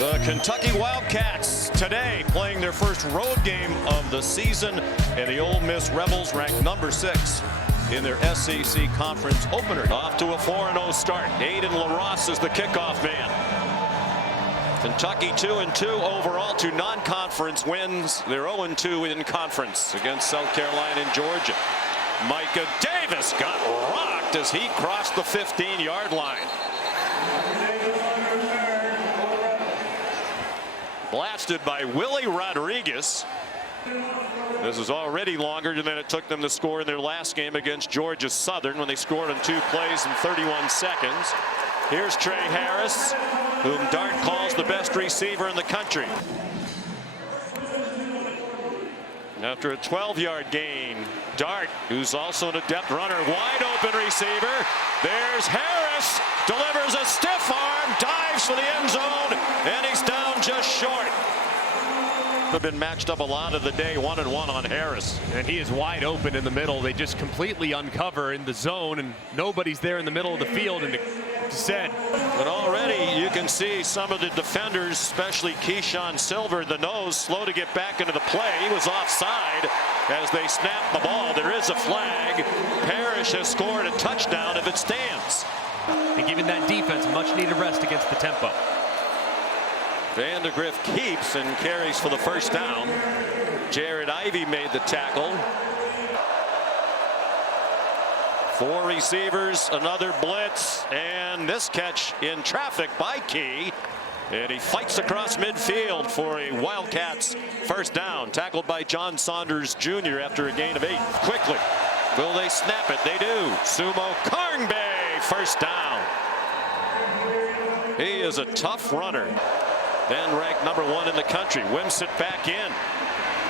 The Kentucky Wildcats today playing their first road game of the season, and the Ole Miss Rebels ranked number 6 in their SEC conference opener. Off to a 4-0 start. Aiden LaRosse is the kickoff man. Kentucky 2-2 overall, 2 non-conference wins. They're 0-2 in conference against South Carolina and Georgia. Micah Davis got rocked as he crossed the 15-yard line. Blasted by Willie Rodriguez. This is already longer than it took them to score in their last game against Georgia Southern when they scored on 2 plays in 31 seconds. Here's Trey Harris, whom Dart calls the best receiver in the country. After a 12-yard gain, Dart, who's also an adept runner, wide open receiver. There's Harris, delivers a stiff arm, dives for the end zone, and he's down just short. Have been matched up a lot of the day, 1-1 on Harris. And he is wide open in the middle. They just completely uncover in the zone, and nobody's there in the middle of the field. And said. But already you can see some of the defenders, especially Keyshawn Silver, the nose, slow to get back into the play. He was offside as they snapped the ball. There is a flag. Parrish has scored a touchdown if it stands. And giving that defense much needed rest against the tempo. Vandagriff keeps and carries for the first down. Jared Ivey made the tackle. 4 receivers, another blitz, and this catch in traffic by Key. And he fights across midfield for a Wildcats first down. Tackled by John Saunders Jr. after a gain of 8. Quickly, will they snap it? They do. Sumo Karngbe, first down. He is a tough runner. Then ranked number 1 in the country. Wimsett back in.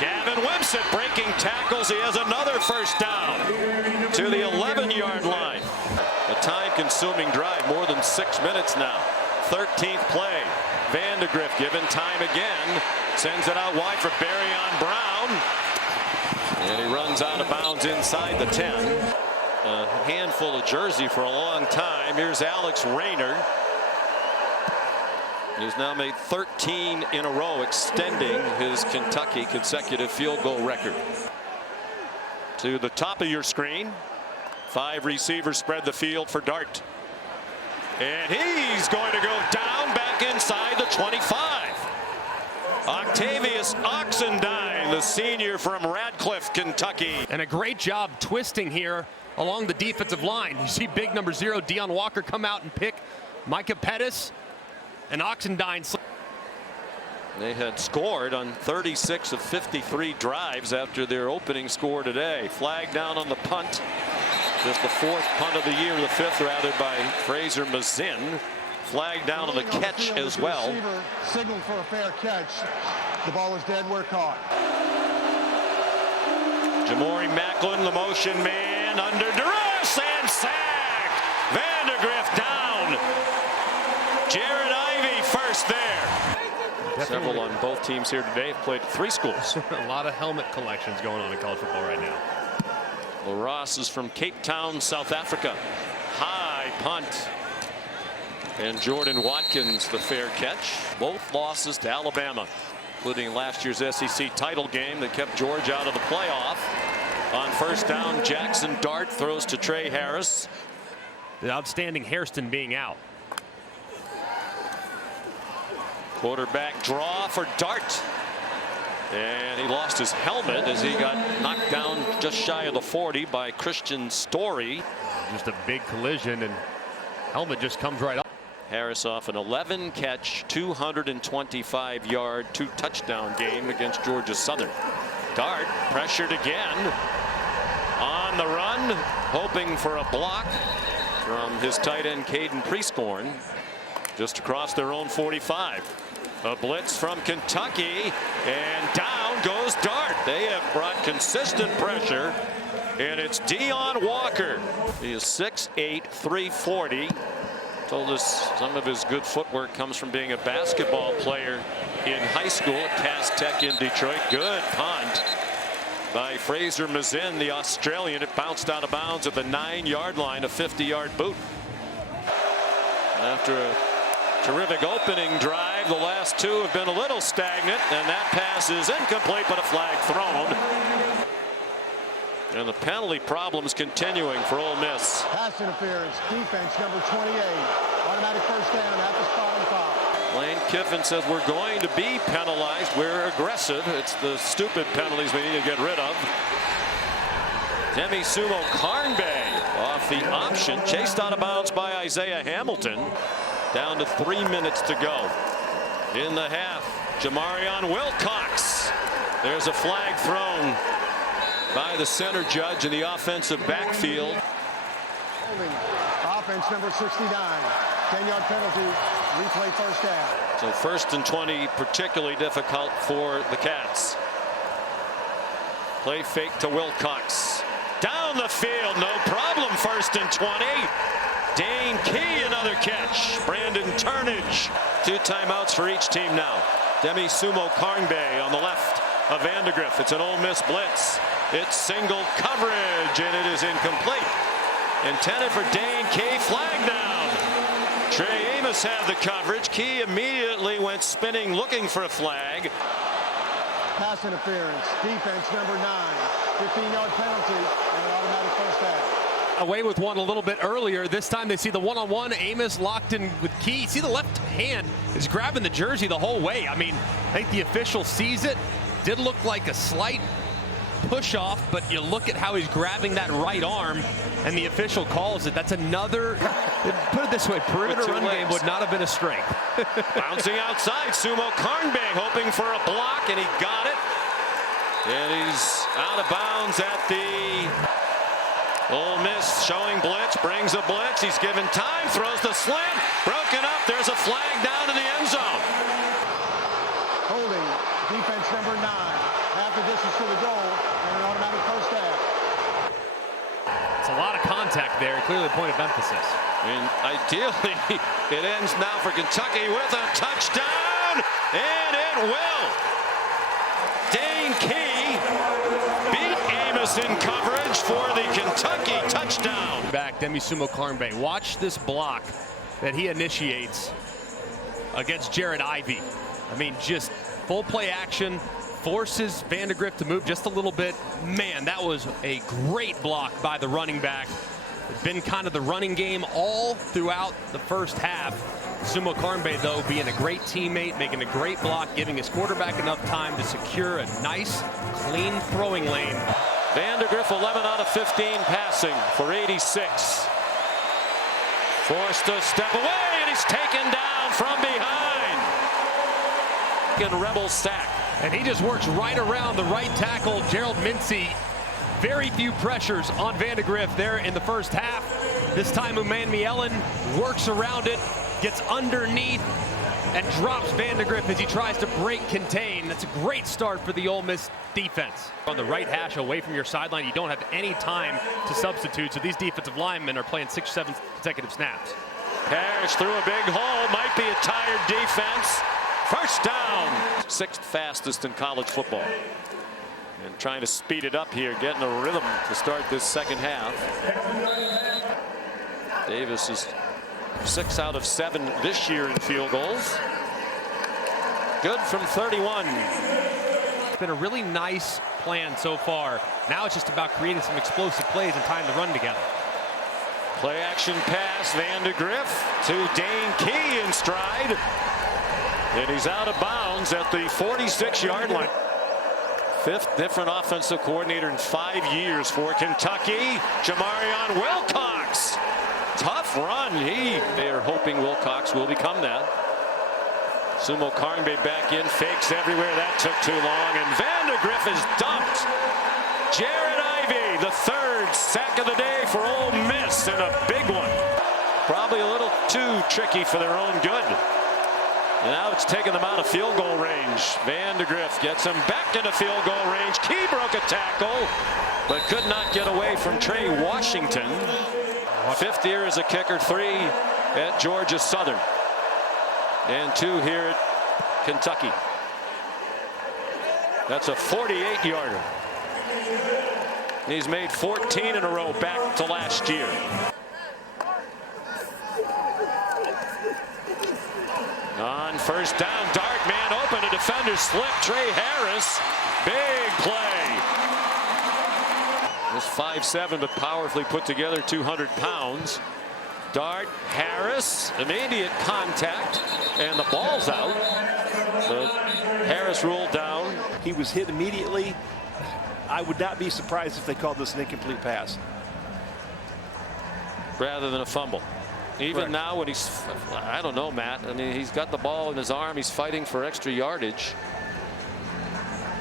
Gavin Wimsett breaking tackles. He has another first down to the 11-yard line. A time-consuming drive, more than 6 minutes now. 13th play. Vandagriff given time again. Sends it out wide for Barryon Brown. And he runs out of bounds inside the 10. A handful of jersey for a long time. Here's Alex Rayner. He's now made 13 in a row, extending his Kentucky consecutive field goal record. To the top of your screen, 5 receivers spread the field for Dart. And he's going to go down back inside the 25. Octavius Oxendine, the senior from Radcliffe, Kentucky. And a great job twisting here along the defensive line. You see big number 0, Deion Walker, come out and pick Micah Pettis. And Oxendine. They had scored on 36 of 53 drives after their opening score today. Flag down on the punt. Just the 4th punt of the year, the 5th rather, by Fraser Mazin. Flag down on the catch as well. Signaled for a fair catch. The ball is dead where caught. Jamori Macklin, the motion man, under duress and sacked. Vandagriff down. Jared Ivey first there. Definitely. Several on both teams here today have played at 3 schools. A lot of helmet collections going on in college football right now. LaRosse is from Cape Town, South Africa. High punt. And Jordan Watkins the fair catch. Both losses to Alabama, including last year's SEC title game that kept Georgia out of the playoff. On first down, Jackson Dart throws to Trey Harris. The outstanding Hairston being out. Quarterback draw for Dart. And he lost his helmet as he got knocked down just shy of the 40 by Christian Story. Just a big collision, and helmet just comes right up. Harris off an 11-catch, 225-yard, 2-touchdown game against Georgia Southern. Dart pressured again. On the run, hoping for a block from his tight end Caden Prescorn. Just across their own 45. A blitz from Kentucky, and down goes Dart. They have brought consistent pressure, and it's Deion Walker. He is 6'8", 340. Told us some of his good footwork comes from being a basketball player in high school at Cass Tech in Detroit. Good punt by Fraser Mazin, the Australian. It bounced out of bounds at the 9-yard line, a 50-yard boot. After a terrific opening drive, The last two have been a little stagnant, and that pass is incomplete, but a flag thrown. And the penalty problems continuing for Ole Miss. Pass interference, defense number 28. Automatic first down at the spot and foul. Lane Kiffin says we're going to be penalized. We're aggressive. It's the stupid penalties we need to get rid of. Demi Sumo Karnbay off the option, chased out of bounds by Isaiah Hamilton. Down to 3 minutes to go in the half. Jamarion Wilcox. There's a flag thrown by the center judge in the offensive backfield. Holding. Offense number 69. 10-yard penalty. Replay first down. So 1st and 20, particularly difficult for the Cats. Play fake to Wilcox. Down the field, no problem. 1st and 20. Dane Key, another catch. Brandon Turnage. 2 timeouts for each team now. Demi Sumo Karnbay on the left of Vandagriff. It's an Ole Miss blitz. It's single coverage, and it is incomplete. Intended for Dane Key. Flag down. Trey Amos had the coverage. Key immediately went spinning, looking for a flag. Pass interference. Defense number 9. 15-yard penalty and an automatic first down. Away with one a little bit earlier. This time they see the one-on-one. Amos locked in with Key. See, the left hand is grabbing the jersey the whole way. I mean, I think the official sees it. Did look like a slight push off, but you look at how he's grabbing that right arm, and the official calls it. That's another, put it this way, perimeter run game would not have been a strength. Bouncing outside, Sumo Karnbay hoping for a block, and he got it. And he's out of bounds at the Ole Miss showing blitz, brings a blitz. He's given time, throws the slant, broken up. There's a flag down in the end zone. Holding. Defense number 9. Half the distance to the goal and an automatic first down. It's a lot of contact there. Clearly a point of emphasis. And ideally, it ends now for Kentucky with a touchdown, and it will. Dane Key beat Amos in coverage for the Kentucky touchdown. Back, Demi Sumo Karnbay. Watch this block that he initiates against Jared Ivey. I mean, just full play action, forces Vandagriff to move just a little bit. Man, that was a great block by the running back. It's been kind of the running game all throughout the first half. Sumo Karnbay, though, being a great teammate, making a great block, giving his quarterback enough time to secure a nice, clean throwing lane. Vandagriff 11 out of 15 passing for 86. Forced to step away, and he's taken down from behind. And Rebels sack. And he just works right around the right tackle, Gerald Mincy. Very few pressures on Vandagriff there in the first half. This time Uman Mielen works around it, gets underneath, and drops Vandagriff as he tries to break contain. That's a great start for the Ole Miss defense. On the right hash away from your sideline, you don't have any time to substitute, so these defensive linemen are playing 6 or 7 consecutive snaps. Parrish through a big hole, might be a tired defense. First down. 6th fastest in college football. And trying to speed it up here, getting a rhythm to start this second half. Davis is 6 out of 7 this year in field goals. Good from 31. It's been a really nice plan so far. Now it's just about creating some explosive plays and tying the run together. Play action pass, Vandagriff to Dane Key in stride. And he's out of bounds at the 46-yard line. 5th different offensive coordinator in 5 years for Kentucky. Jamarion Wilcox. Tough run. They are hoping Wilcox will become that. Sumo Karnbay back in, fakes everywhere. That took too long, and Vandagriff is dumped. Jared Ivey, the 3rd sack of the day for Ole Miss, and a big one. Probably a little too tricky for their own good. And now it's taking them out of field goal range. Vandagriff gets him back into field goal range. Key broke a tackle, but could not get away from Trey Washington. 5th year as a kicker, 3 at Georgia Southern, and 2 here at Kentucky. That's a 48-yarder. He's made 14 in a row back to last year. On first down, Dart man open, a defender slip. Trey Harris, big play. This 5'7", but powerfully put together, 200 pounds. Dart, Harris, immediate contact, and the ball's out. But Harris ruled down. He was hit immediately. I would not be surprised if they called this an incomplete pass. Rather than a fumble. Even Correct. now when he's, I don't know, Matt. I mean, he's got the ball in his arm. He's fighting for extra yardage.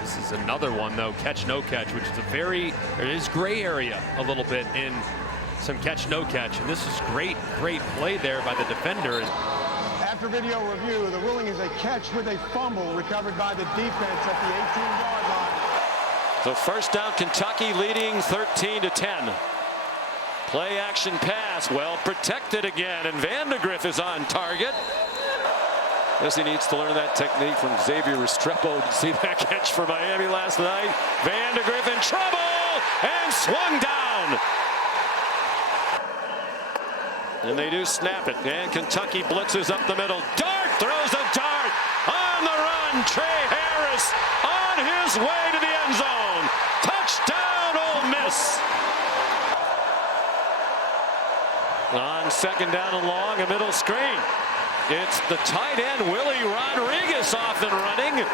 This is another one, though, catch, no catch, which is it is gray area a little bit in some catch, no catch. And this is great play there by the defender. After video review, the ruling is a catch with a fumble recovered by the defense at the 18-yard line. So first down, Kentucky leading 13-10. Play action pass, well protected again, and Vandagriff is on target. Guess he needs to learn that technique from Xavier Restrepo. To see that catch for Miami last night. Vandagriff in trouble and swung down. And they do snap it, and Kentucky blitzes up the middle. Dart throws a dart on the run. Trey Harris on his way to the end zone. Touchdown, Ole Miss. On second down and long, a middle screen. It's the tight end, Willie Rodriguez, off and running.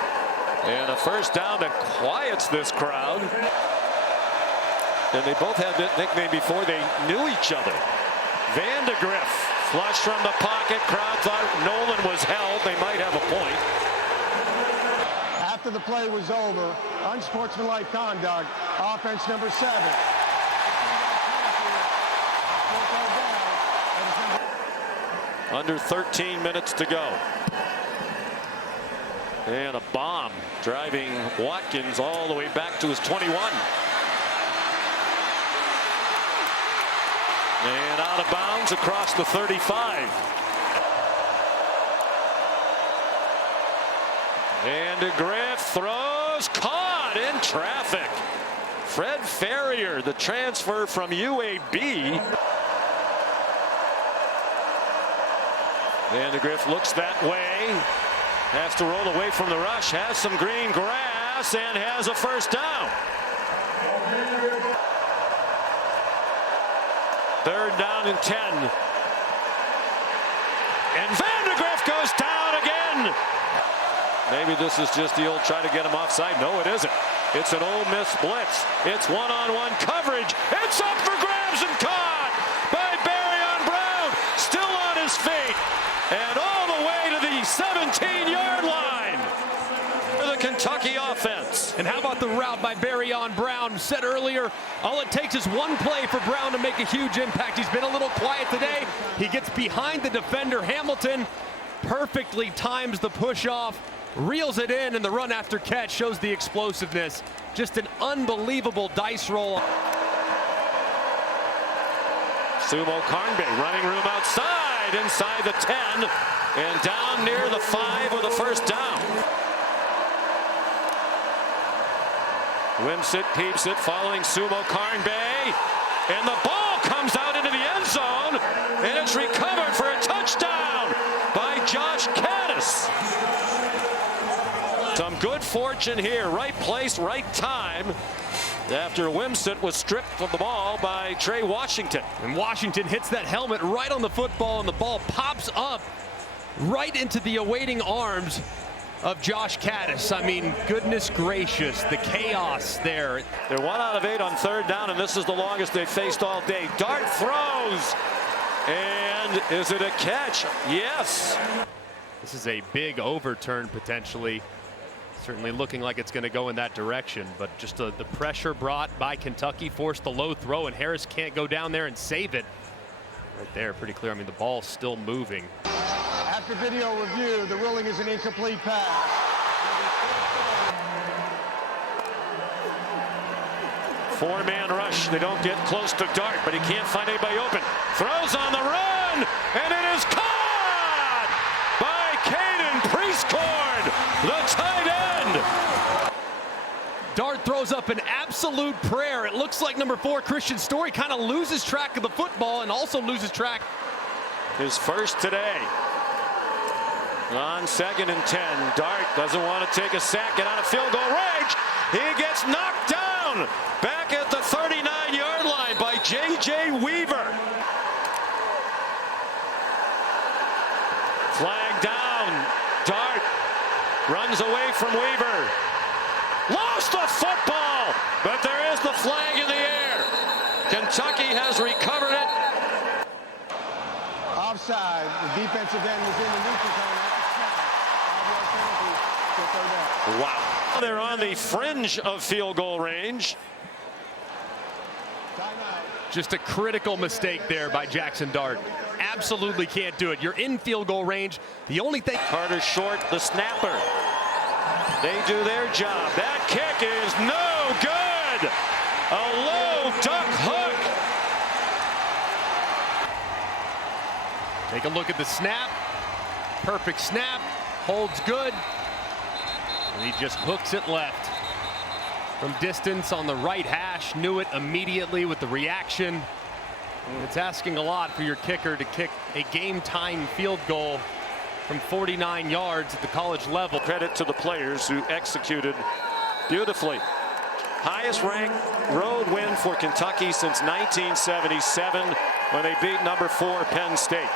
And a first down that quiets this crowd. And they both had that nickname before they knew each other. Vandagriff, flush from the pocket. Crowd thought Nolan was held. They might have a point. After the play was over, unsportsmanlike conduct, offense number 7. Under 13 minutes to go. And a bomb driving Watkins all the way back to his 21. And out of bounds across the 35. Vandagriff throws, caught in traffic. Fred Ferrier, the transfer from UAB. Vandagriff looks that way, has to roll away from the rush, has some green grass, and has a first down. Third down and 10. And Vandagriff goes down again. Maybe this is just the old try to get him offside. No, it isn't. It's an Ole Miss blitz. It's one-on-one coverage. It's up for grabs and caught by Barryon Brown. Still on his feet. And all the way to the 17-yard line for the Kentucky offense. And how about the route by Barryon Brown? Said earlier, all it takes is one play for Brown to make a huge impact. He's been a little quiet today. He gets behind the defender, Hamilton, perfectly times the push off, reels it in, and the run after catch shows the explosiveness. Just an unbelievable dice roll. Sumo Karnbe, running room outside. Inside the 10 and down near the 5 with a first down. Wimsett keeps it following Sumo Karnbe, and the ball comes out into the end zone, and it's recovered for a touchdown by Josh Caddis. Some good fortune here, right place, right time, after Wimsett was stripped of the ball by Trey Washington. And Washington hits that helmet right on the football, and the ball pops up right into the awaiting arms of Josh Caddis. I mean, goodness gracious, the chaos there. They're 1 out of 8 on third down, and this is the longest they've faced all day. Dart throws, and is it a catch? Yes. This is a big overturn potentially. Certainly looking like it's going to go in that direction, but just the pressure brought by Kentucky forced the low throw, and Harris can't go down there and save it. Right there, pretty clear. I mean, the ball's still moving. After video review, the ruling is an incomplete pass. Four-man rush. They don't get close to Dart, but he can't find anybody open. Throws on the run, and it is caught by Caden Priestcord, the tight end. Dart throws up an absolute prayer. It looks like number 4, Christian Story, kind of loses track of the football and also loses track. His first today. On 2nd and 10, Dart doesn't want to take a sack, get out of field goal range. He gets knocked down back at the 39-yard line by J.J. Weaver. Flag down. Dart runs away from Weaver. Lost the football, but there is the flag in the air. Kentucky has recovered it. Offside. The defensive end was in the neutral zone. Wow. They're on the fringe of field goal range. Just a critical mistake there by Jackson Dart. Absolutely can't do it. You're in field goal range. The only thing. Carter Short, the snapper. They do their job. That kick is no good. A low duck hook. Take a look at the snap. Perfect snap. Holds good. And he just hooks it left. From distance on the right hash. Knew it immediately with the reaction. It's asking a lot for your kicker to kick a game-time field goal from 49 yards at the college level. Credit to the players who executed beautifully. Highest ranked road win for Kentucky since 1977 when they beat number 4 Penn State.